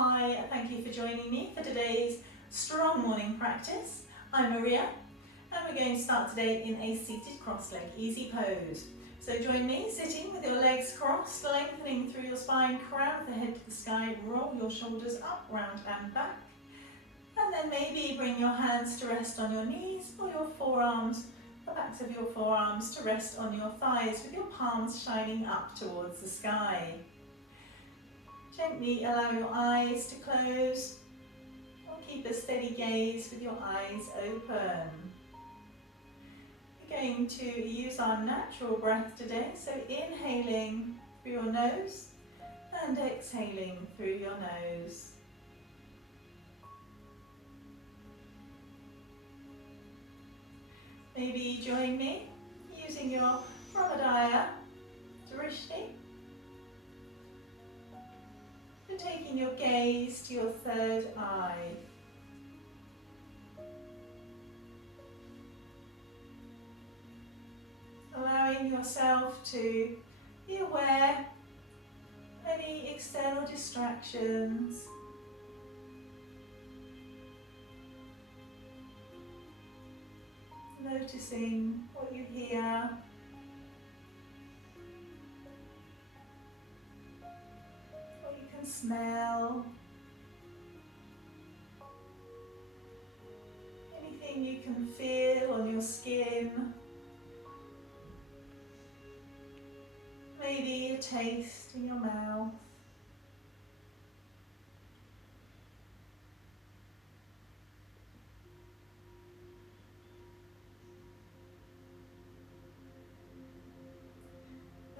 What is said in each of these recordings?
Hi, thank you for joining me for today's strong morning practice. I'm Maria and we're going to start today in a seated cross-leg easy pose. So join me sitting with your legs crossed, lengthening through your spine, crown of the head to the sky, roll your shoulders up, round and back. And then maybe bring your hands to rest on your knees or your forearms, the backs of your forearms to rest on your thighs with your palms shining up towards the sky. Gently allow your eyes to close or keep a steady gaze with your eyes open. We're going to use our natural breath today, so inhaling through your nose and exhaling through your nose. Maybe join me using your Brahmadaya Drishti. So taking your gaze to your third eye. Allowing yourself to be aware of any external distractions. Noticing what you hear. Smell, anything you can feel on your skin, maybe a taste in your mouth.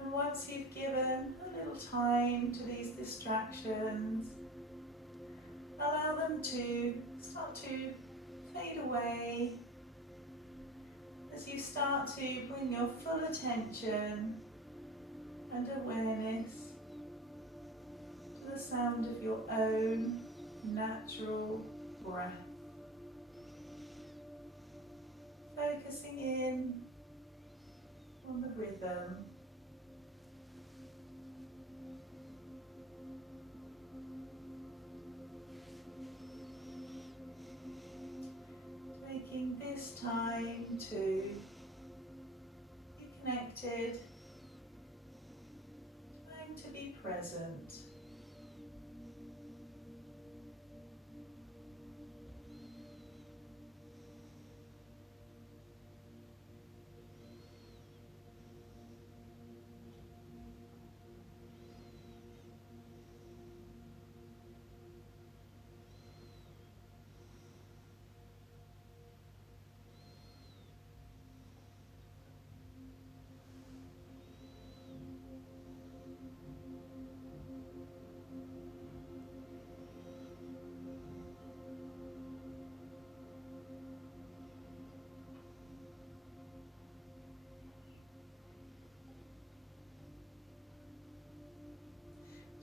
And once you've given a little time to these distractions, allow them to start to fade away as you start to bring your full attention and awareness to the sound of your own natural breath. Focusing in on the rhythm. Taking this time to be connected, time to be present.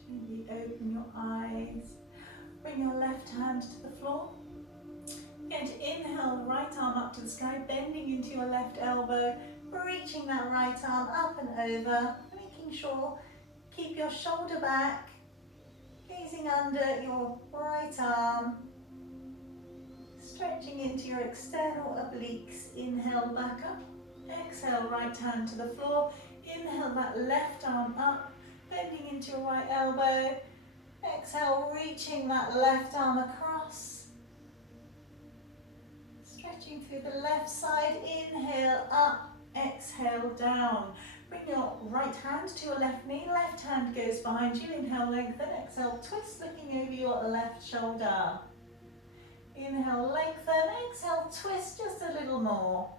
Gently open your eyes, bring your left hand to the floor. Again, to inhale, right arm up to the sky, bending into your left elbow, reaching that right arm up and over, making sure keep your shoulder back, gazing under your right arm, stretching into your external obliques. Inhale back up, exhale right hand to the floor, inhale that left arm up, bending into your right elbow, exhale reaching that left arm across, stretching through the left side, inhale up, exhale down. Bring your right hand to your left knee, left hand goes behind you, inhale lengthen, exhale twist, looking over your left shoulder. Inhale lengthen, exhale twist just a little more.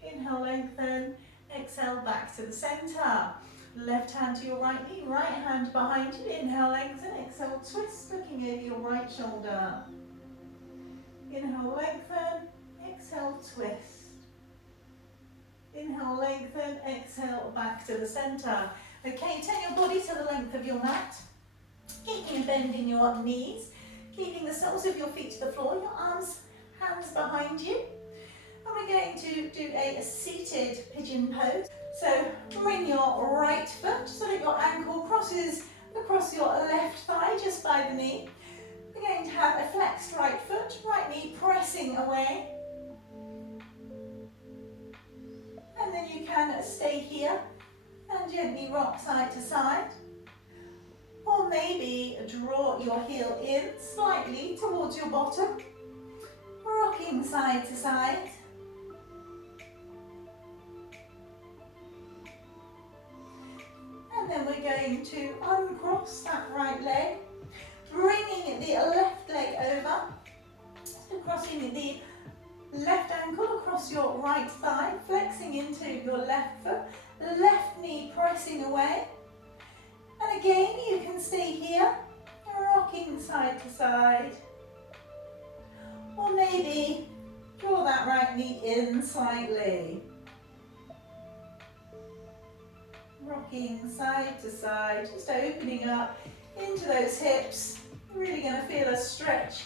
Inhale lengthen, exhale back to the center. Left hand to your right knee, right hand behind you, inhale lengthen, exhale twist, looking over your right shoulder. Inhale lengthen, exhale twist. Inhale lengthen, exhale back to the center. Okay, turn your body to the length of your mat, keeping a bend in your knees, keeping the soles of your feet to the floor, your arms, hands behind you. And we're going to do a seated pigeon pose. So bring your right foot so that your ankle crosses across your left thigh, just by the knee. We're going to have a flexed right foot, right knee pressing away. And then you can stay here and gently rock side to side. Or maybe draw your heel in slightly towards your bottom, rocking side to side. And then we're going to uncross that right leg, bringing the left leg over, so crossing the left ankle across your right thigh, flexing into your left foot, left knee pressing away. And again, you can stay here, rocking side to side. Or maybe draw that right knee in slightly. Rocking side to side, just opening up into those hips. You're really going to feel a stretch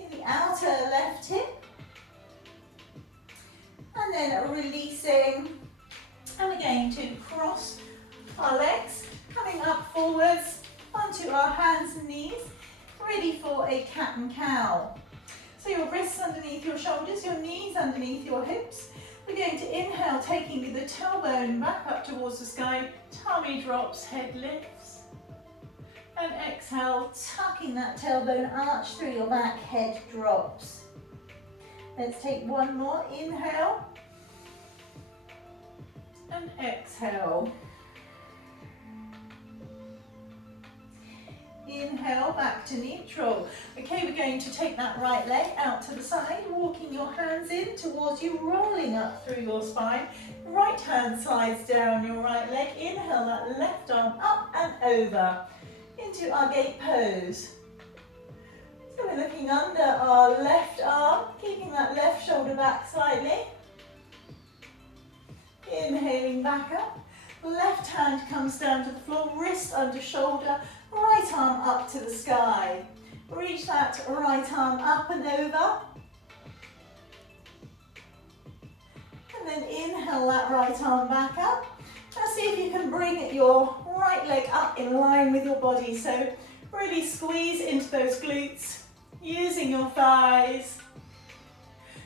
in the outer left hip. And then releasing. And we're going to cross our legs, coming up forwards onto our hands and knees, ready for a cat and cow. So your wrists underneath your shoulders, your knees underneath your hips. We're going to inhale, taking the tailbone back up towards the sky, tummy drops, head lifts. And exhale, tucking that tailbone arch through your back, head drops. Let's take one more, inhale. And exhale. Inhale, back to neutral. Okay, we're going to take that right leg out to the side, walking your hands in towards you, rolling up through your spine. Right hand slides down your right leg. Inhale, that left arm up and over into our gate pose. So we're looking under our left arm, keeping that left shoulder back slightly. Inhaling back up. Left hand comes down to the floor, wrist under shoulder, right arm up to the sky. Reach that right arm up and over. And then inhale that right arm back up. Now see if you can bring your right leg up in line with your body. So really squeeze into those glutes, using your thighs.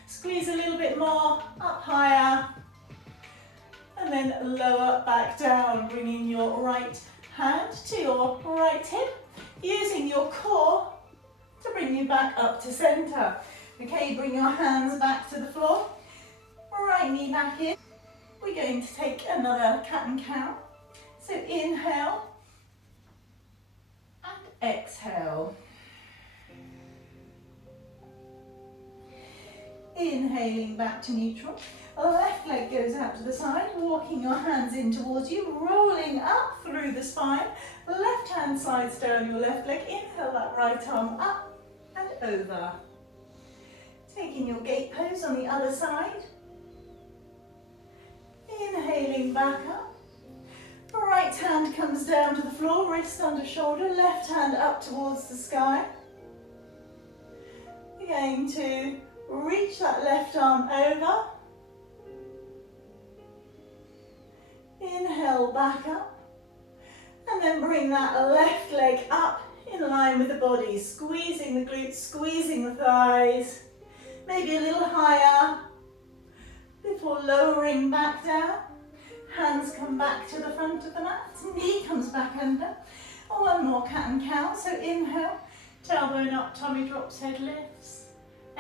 Squeeze a little bit more, up higher. And then lower back down, bringing your right hand to your right hip, using your core to bring you back up to center. Okay, bring your hands back to the floor, right knee back in. We're going to take another cat and cow. So inhale and exhale. Inhaling back to neutral. Left leg goes out to the side, walking your hands in towards you, rolling up through the spine. Left hand slides down your left leg. Inhale that right arm up and over. Taking your gate pose on the other side. Inhaling back up. Right hand comes down to the floor, wrist under shoulder, left hand up towards the sky. You're going to reach that left arm over. Inhale back up. And then bring that left leg up in line with the body, squeezing the glutes, squeezing the thighs. Maybe a little higher before lowering back down. Hands come back to the front of the mat, knee comes back under. One more cat and cow, so inhale, tailbone up, tummy drops, head lifts.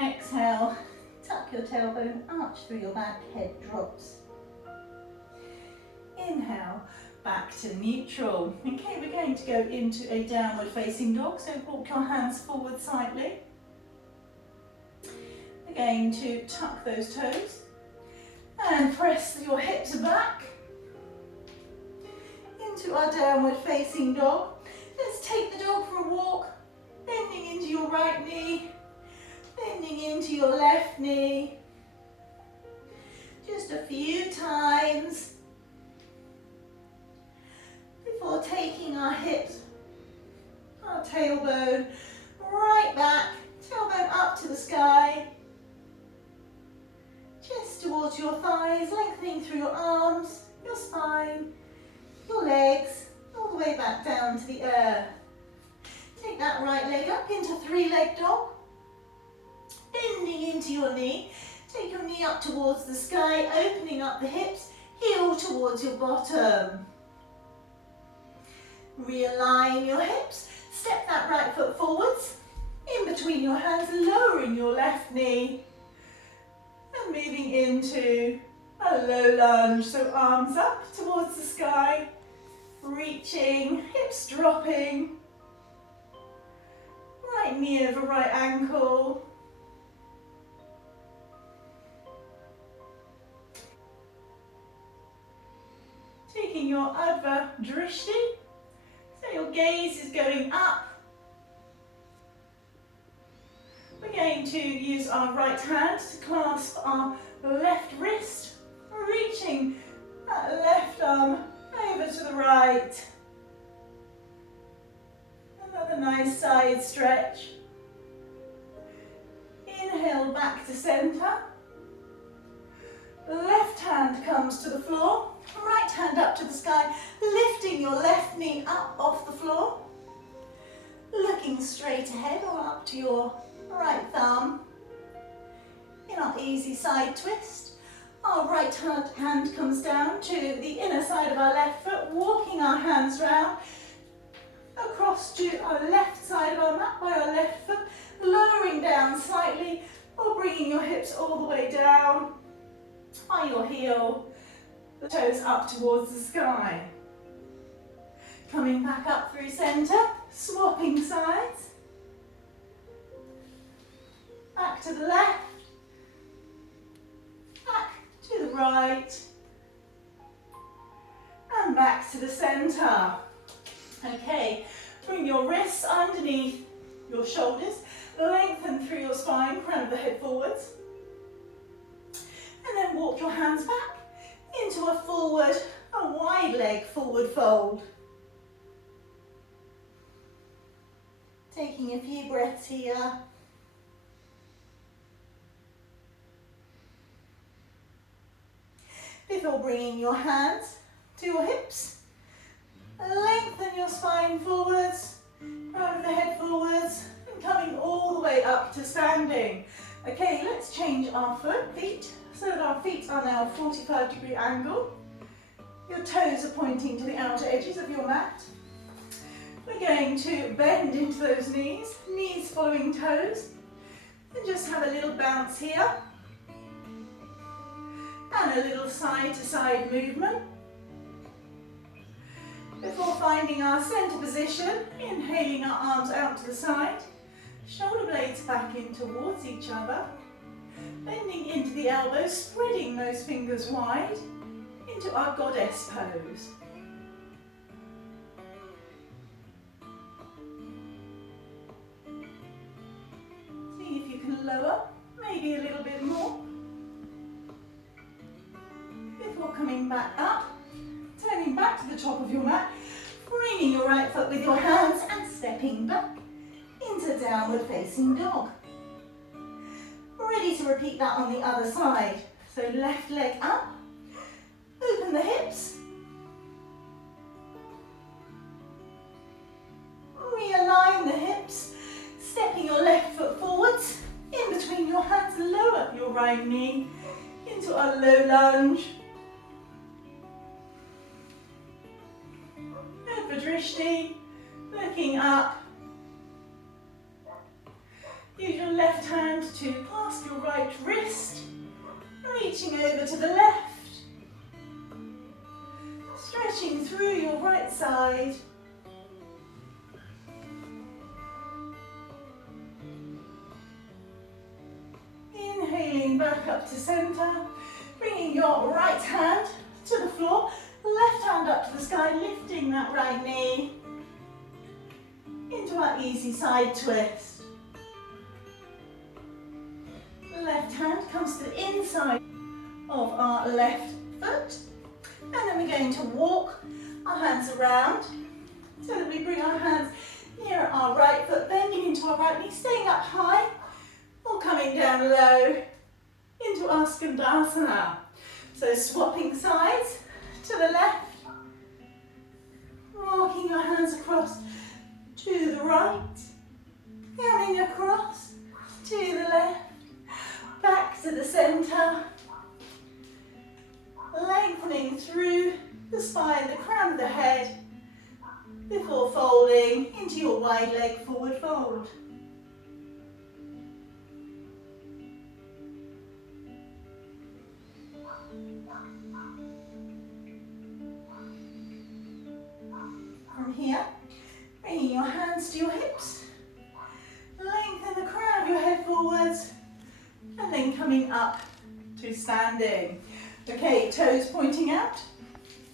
Exhale, tuck your tailbone, arch through your back, head drops. Inhale, back to neutral. Okay, we're going to go into a downward facing dog, so walk your hands forward slightly. We're going to tuck those toes and press your hips back into our downward facing dog. Let's take the dog for a walk, bending into your right knee, bending into your left knee. Just a few times before taking our hips, our tailbone right back, tailbone up to the sky, just towards your thighs, lengthening through your arms, your spine, your legs, all the way back down to the earth. three-leg dog. Bending into your knee. Take your knee up towards the sky, opening up the hips, heel towards your bottom. Realign your hips. Step that right foot forwards. In between your hands, lowering your left knee. And moving into a low lunge. So arms up towards the sky. Reaching, hips dropping. Right knee over right ankle. Taking your Urdhva Drishti. So your gaze is going up. We're going to use our right hand to clasp our left wrist, reaching that left arm over to the right. Another nice side stretch. Inhale back to center. Left hand comes to the floor, right hand up to the sky, lifting your left knee up off the floor. Looking straight ahead or up to your right thumb. In our easy side twist, our right hand comes down to the inner side of our left foot, walking our hands round across to our left side of our mat by our left foot, lowering down slightly or bringing your hips all the way down by your heel, the toes up towards the sky. Coming back up through center, swapping sides. Back to the left, back to the right, and back to the center. Okay, bring your wrists underneath your shoulders, lengthen through your spine, crown of the head forwards, and then walk your hands back into a wide leg forward fold. Taking a few breaths here. Before bringing your hands to your hips, lengthen your spine forwards, crown of the head forwards, and coming all the way up to standing. Okay, let's change our feet so that our feet are now 45-degree angle. Your toes are pointing to the outer edges of your mat. We're going to bend into those knees, knees following toes, and just have a little bounce here. And a little side to side movement. Before finding our center position, inhaling our arms out to the side, shoulder blades back in towards each other, bending into the elbows, spreading those fingers wide into our goddess pose. See if you can lower, maybe a little bit more. Before coming back up, turning back to the top of your mat, bringing your right foot with your hands and stepping back into downward facing dog. Ready to repeat that on the other side. So left leg up, open the hips, realign the hips, stepping your left foot forwards, in between your hands, lower your right knee into a low lunge. Urdhva Drishti, looking up. Use your left hand to clasp your right wrist, reaching over to the left. Stretching through your right side. Inhaling back up to center, bringing your right hand to the floor, left hand up to the sky, lifting that right knee into our easy side twist. Left hand comes to the inside of our left foot, and then we're going to walk our hands around so that we bring our hands near our right foot, bending into our right knee, staying up high or coming down low into our Skandasana. So swapping sides to the left, walking your hands across to the right, coming through the spine, the crown of the head, before folding into your wide leg forward fold. From here, bringing your hands to your hips, lengthen the crown of your head forwards, and then coming up to standing. Okay, toes pointing out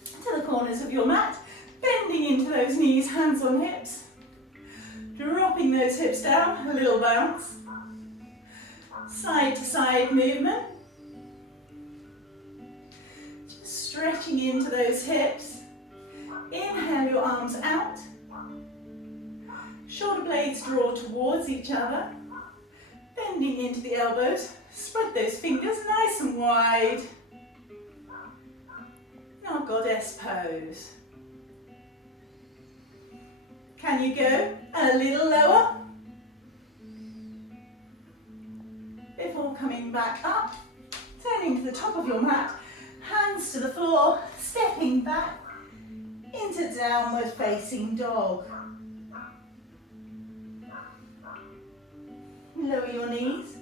to the corners of your mat, bending into those knees, hands on hips, dropping those hips down, a little bounce, side to side movement, just stretching into those hips. Inhale your arms out, shoulder blades draw towards each other, bending into the elbows, spread those fingers nice and wide. Now goddess pose. Can you go a little lower? Before coming back up, turning to the top of your mat, hands to the floor, stepping back into downward facing dog. Lower your knees,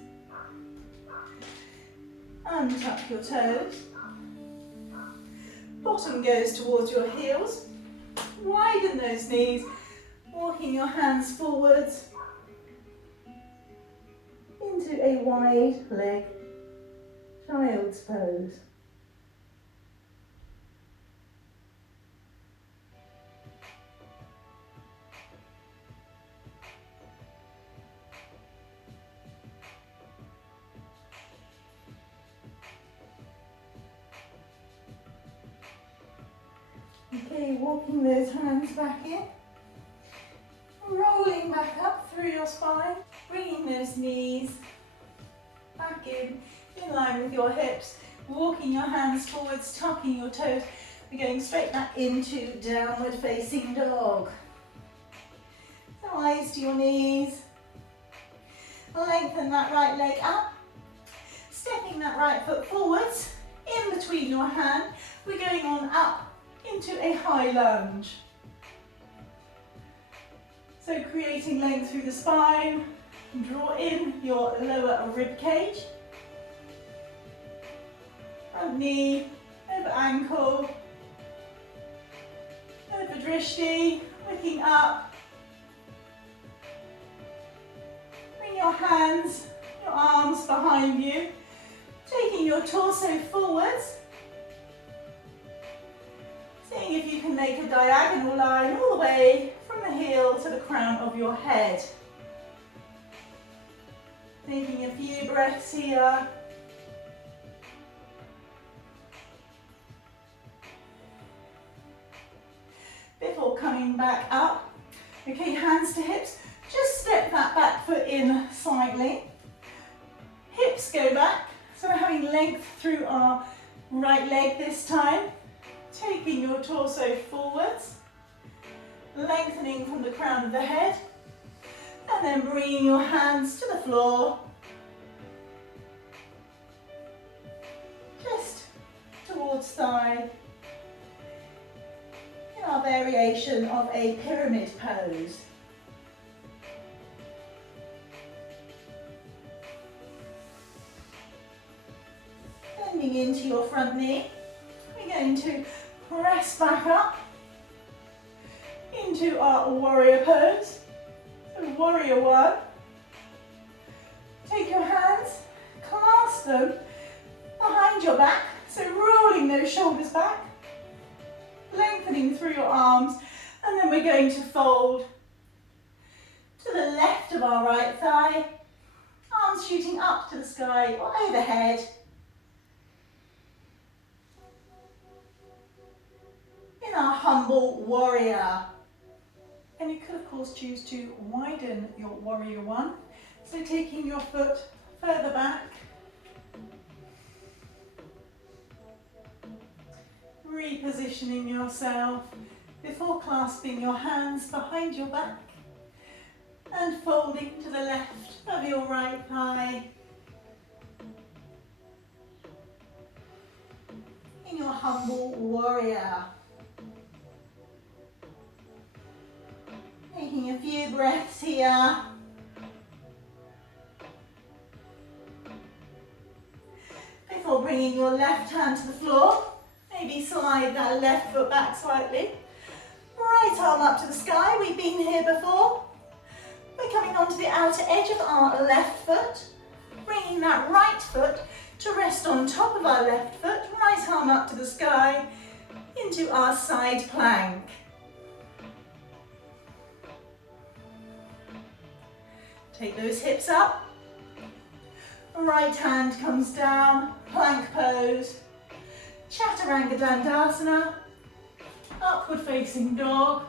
untuck your toes, bottom goes towards your heels, widen those knees, walking your hands forwards into a wide leg child's pose. Okay, walking those hands back in, rolling back up through your spine, bringing those knees back in line with your hips, walking your hands forwards, tucking your toes. We're going straight back into downward facing dog. So eyes to your knees, lengthen that right leg up, stepping that right foot forwards, in between your hand, we're going on up into a high lunge. So creating length through the spine, draw in your lower rib cage, front knee, over ankle, over drishti, looking up. Bring your hands, your arms behind you, taking your torso forwards. Seeing if you can make a diagonal line all the way from the heel to the crown of your head. Taking a few breaths here. Before coming back up. Okay, hands to hips. Just step that back foot in slightly. Hips go back. So we're having length through our right leg this time. Taking your torso forwards, lengthening from the crown of the head, and then bringing your hands to the floor, just towards thigh, in our variation of a pyramid pose. Bending into your front knee, we're going to press back up into our warrior pose. So warrior one. Take your hands, clasp them behind your back. So rolling those shoulders back, lengthening through your arms, and then we're going to fold to the left of our right thigh, arms shooting up to the sky or overhead. In our humble warrior. And you could of course choose to widen your warrior one. So taking your foot further back, repositioning yourself before clasping your hands behind your back and folding to the left of your right thigh. in your humble warrior. Taking a few breaths here. Before bringing your left hand to the floor, maybe slide that left foot back slightly. Right arm up to the sky, we've been here before. We're coming onto the outer edge of our left foot, bringing that right foot to rest on top of our left foot, right arm up to the sky, into our side plank. Take those hips up. Right hand comes down, plank pose, Chaturanga Dandasana, upward facing dog,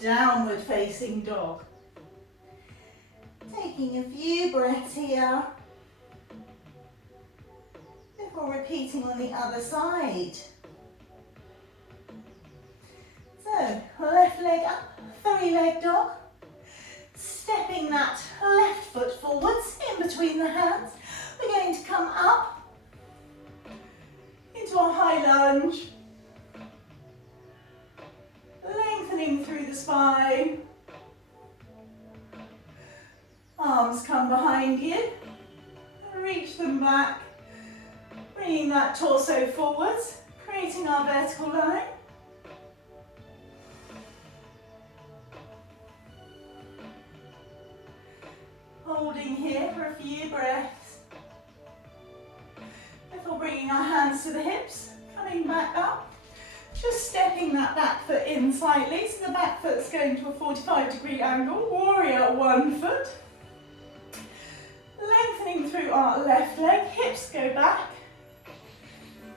downward facing dog. Taking a few breaths here before repeating on the other side. So, left leg up, three-leg dog. Stepping that left foot forwards in between the hands. We're going to come up into a high lunge. Lengthening through the spine. Arms come behind you. Reach them back. Bringing that torso forwards, creating our vertical line. Holding here for a few breaths. Before bringing our hands to the hips, coming back up. Just stepping that back foot in slightly, so the back foot's going to a 45-degree angle. Warrior one foot. Lengthening through our left leg, hips go back.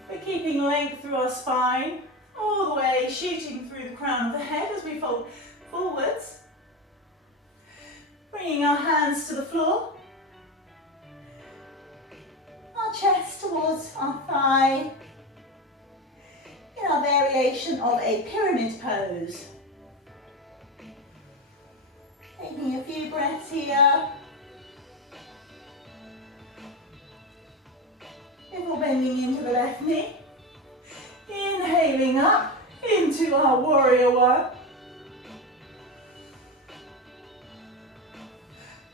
We're keeping length through our spine, all the way shooting through the crown of the head as we fold forwards. Bringing our hands to the floor. Our chest towards our thigh. In our variation of a pyramid pose. Taking a few breaths here. Before bending into the left knee. Inhaling up into our warrior one.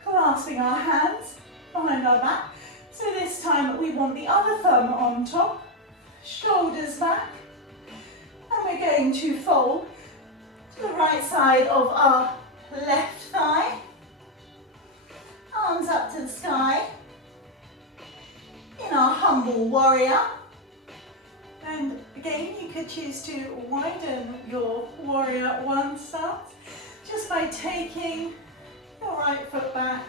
Clasping our hands behind our back. So this time we want the other thumb on top. Shoulders back. And we're going to fold to the right side of our left thigh. Arms up to the sky. In our humble warrior. And again, you could choose to widen your warrior one stance just by taking your right foot back.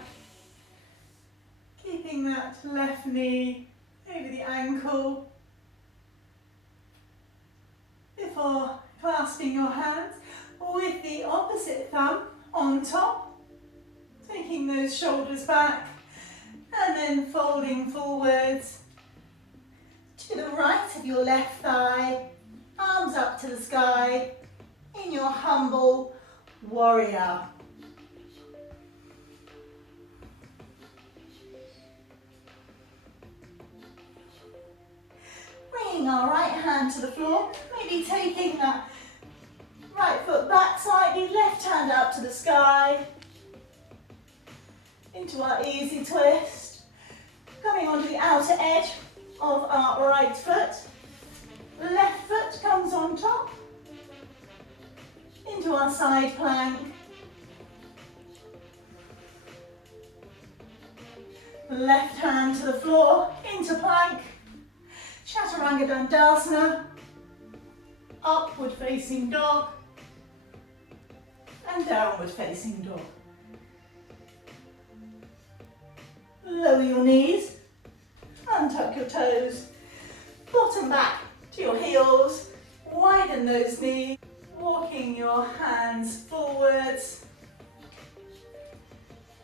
Keeping that left knee over the ankle. Before clasping your hands with the opposite thumb on top, taking those shoulders back and then folding forwards to the right of your left thigh, arms up to the sky in your humble warrior. Bringing our right hand to the floor, maybe taking that right foot back slightly, left hand up to the sky, into our easy twist, coming onto the outer edge of our right foot, left foot comes on top, into our side plank, left hand to the floor, into plank, Chaturanga Dandasana, upward facing dog, and downward facing dog. Lower your knees, untuck your toes, bottom back to your heels, widen those knees, walking your hands forwards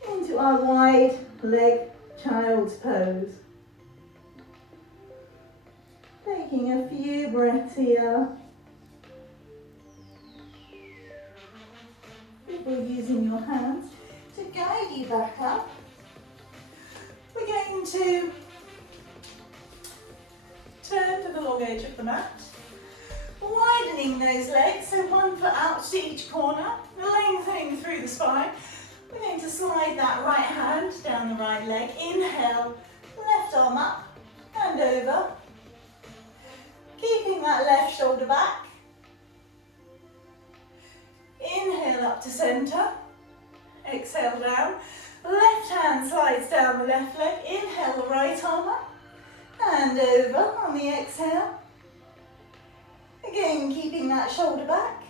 into our wide leg child's pose. Taking a few breaths here before using your hands to guide you back up. We're going to turn to the long edge of the mat. Widening those legs, so one foot out to each corner, lengthening through the spine. We're going to slide that right hand down the right leg. Inhale, left arm up and over. Keeping that left shoulder back. Inhale up to centre. Exhale down. Left hand slides down the left leg. Inhale, the right arm up and over on the exhale. Again, keeping that shoulder back.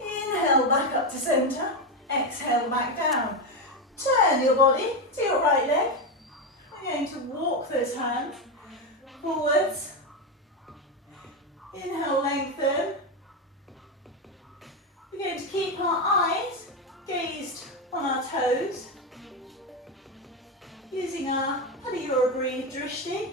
Inhale, back up to centre. Exhale, back down. Turn your body to your right leg. We're going to walk those hands forwards. Inhale, lengthen. We're going to keep our eyes gazed on our toes, using our Padiyura Drishti.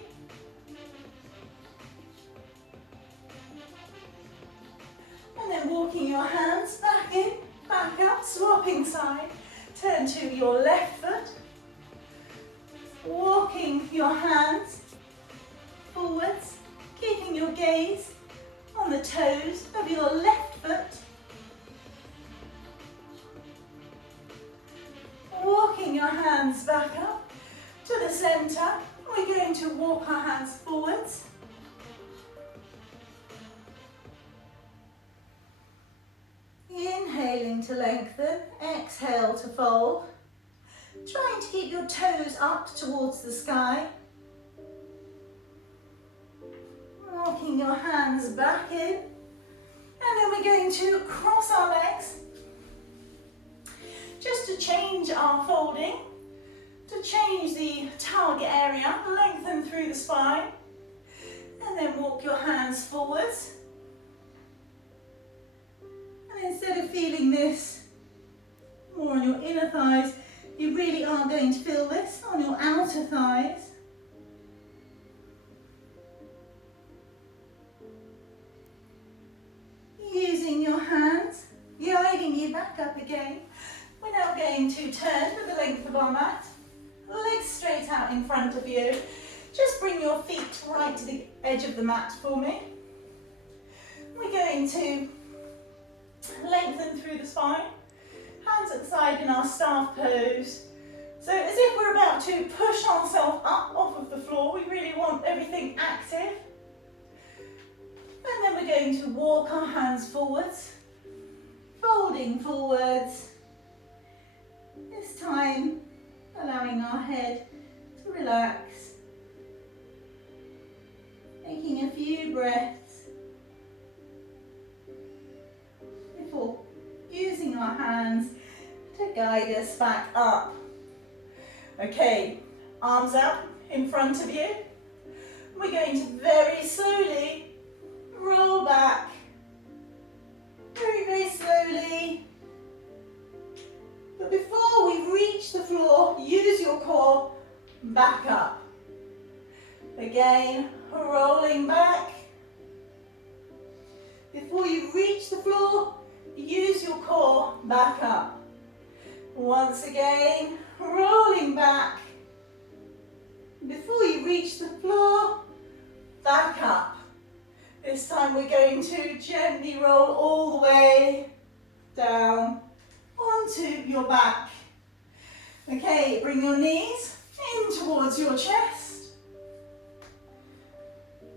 And then walking your hands back in, back up, swapping side. Turn to your left foot. Walking your hands forwards, keeping your gaze on the toes of your left foot. Walking your hands back up to the centre. We're going to walk our hands forwards. Inhaling to lengthen, exhale to fold. Trying to keep your toes up towards the sky. Walking your hands back in. And then we're going to cross our legs. Just to change our folding, to change the target area, lengthen through the spine. And then walk your hands forwards. And instead of feeling this more on your inner thighs, you really are going to feel this on your outer thighs. Using your hands, guiding you back up again. We're now going to turn to the length of our mat. Legs straight out in front of you. Just bring your feet right to the edge of the mat for me. We're going to lengthen through the spine. Hands at the side in our staff pose. So as if we're about to push ourselves up off of the floor. We really want everything active. And then we're going to walk our hands forwards. Folding forwards. This time, allowing our head to relax. Taking a few breaths before using our hands to guide us back up. Okay, arms out in front of you. We're going to very slowly roll back. Very, very slowly. But before we reach the floor, use your core back up. Again, rolling back. Before you reach the floor, use your core back up. Once again, rolling back. Before you reach the floor, back up. This time we're going to gently roll all the way down onto your back. Okay, bring your knees in towards your chest.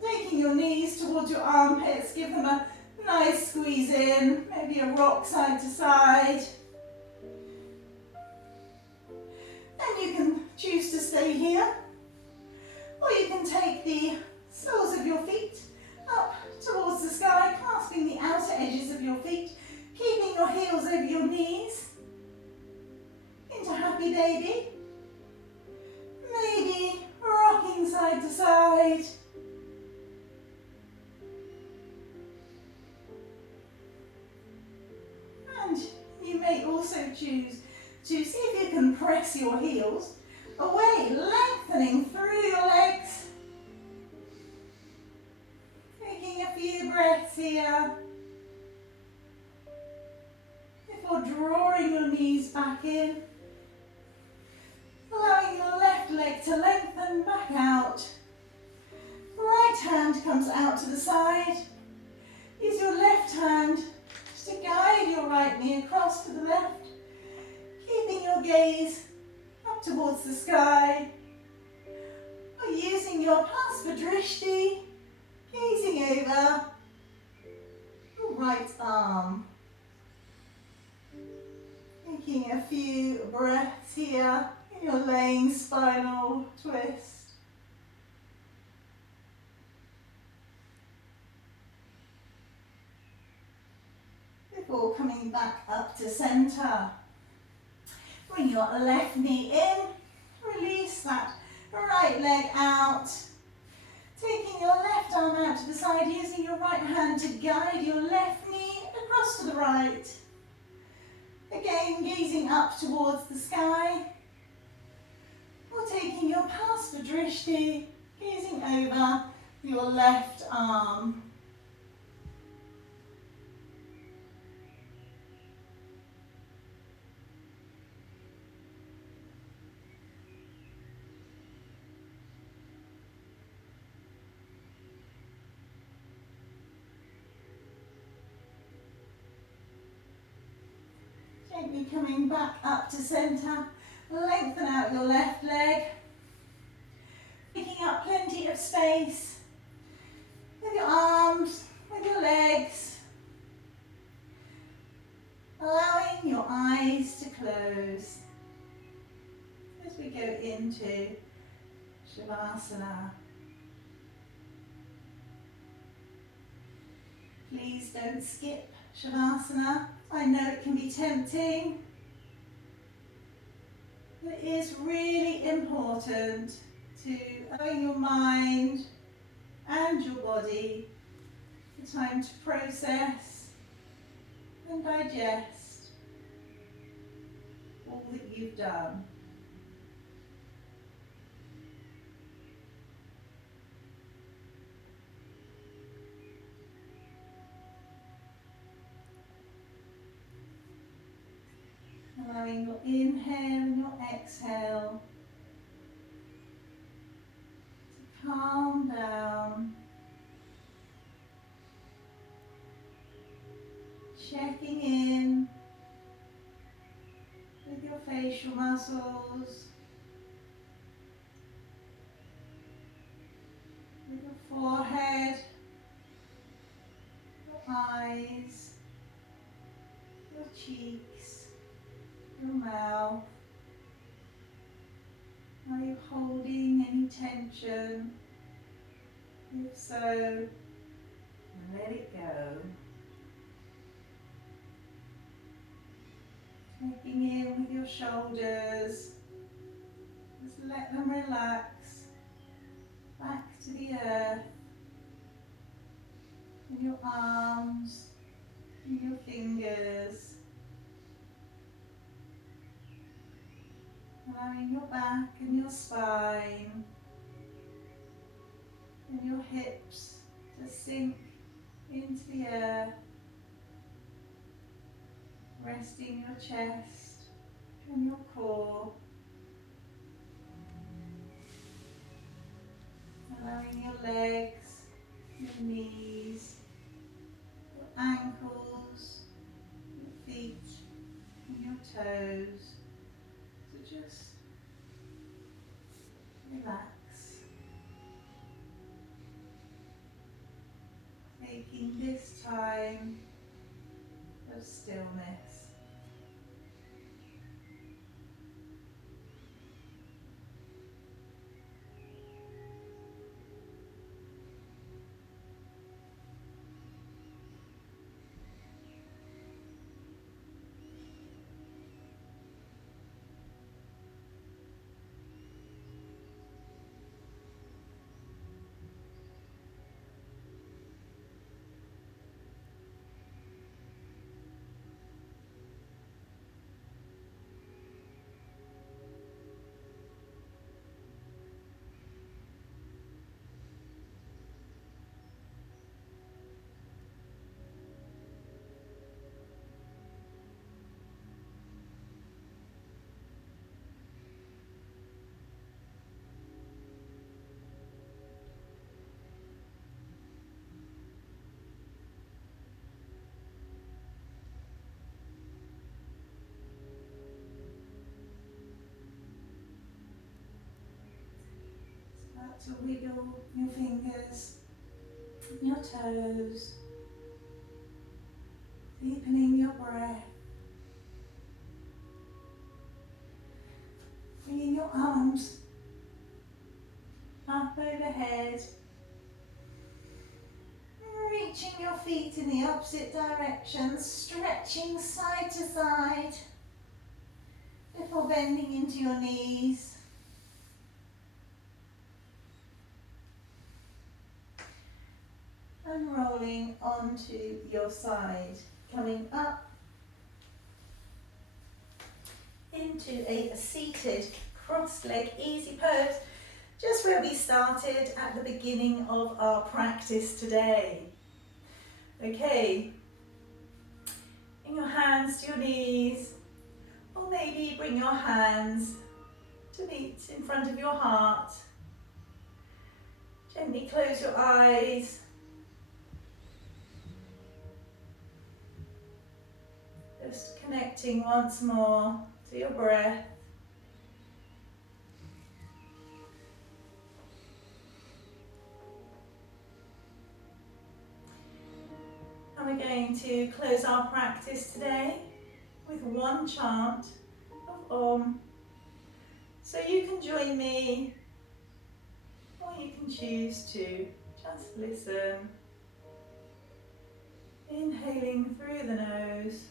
Taking your knees towards your armpits, give them a nice squeeze in, maybe a rock side to side. And you can choose to stay here, or you can take the soles of your feet up towards the sky, clasping the outer edges of your feet, keeping your heels over your knees, into happy baby. Maybe rocking side to side. And you may also choose to see if you can press your heels away, lengthening through your legs. Taking a few breaths here before drawing your knees back in. Allowing your left leg to lengthen back out. right hand comes out to the side. Use your left hand just to guide your right knee across to the left, keeping your gaze up towards the sky, or using your Pasva-drishti, gazing over your right arm. Taking a few breaths here in your laying spinal twist. Before coming back up to center. Bring your left knee in, release that right leg out. Taking your left arm out to the side, using your right hand to guide your left knee across to the right. Again, gazing up towards the sky. Or taking your Pasva-drishti, gazing over your left arm. Gently coming back up to center, lengthen out your left leg, picking up plenty of space with your arms, with your legs, allowing your eyes to close as we go into Shavasana. Please don't skip Shavasana. I know it can be tempting, but it is really important to allow your mind and your body the time to process and digest all that you've done. Allowing your inhale and your exhale to calm down. Checking in with your facial muscles, with your forehead, your eyes, your cheeks, your mouth. Are you holding any tension? If so, let it go. Checking in with your shoulders. Just let them relax back to the earth. And your arms and your fingers. Allowing your back and your spine and your hips to sink into the earth, resting your chest and your core, allowing your legs, your knees, your ankles, your feet and your toes to just relax. Taking this time of stillness. to wiggle your fingers and your toes, deepening your breath. Bringing your arms up overhead, reaching your feet in the opposite direction, stretching side to side before bending into your knees. And rolling onto your side, coming up into a seated cross-leg easy pose, just where we started at the beginning of our practice today. Okay, bring your hands to your knees, or maybe bring your hands to meet in front of your heart. Gently close your eyes. Just connecting once more to your breath. And we're going to close our practice today with one chant of Om. So you can join me, or you can choose to just listen. Inhaling through the nose.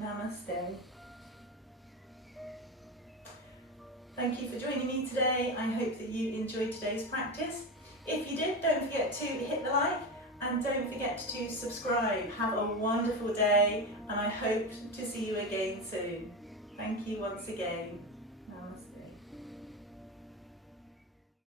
Namaste. Thank you for joining me today. I hope that you enjoyed today's practice. If you did, don't forget to hit the like and don't forget to subscribe. Have a wonderful day and I hope to see you again soon. Thank you once again.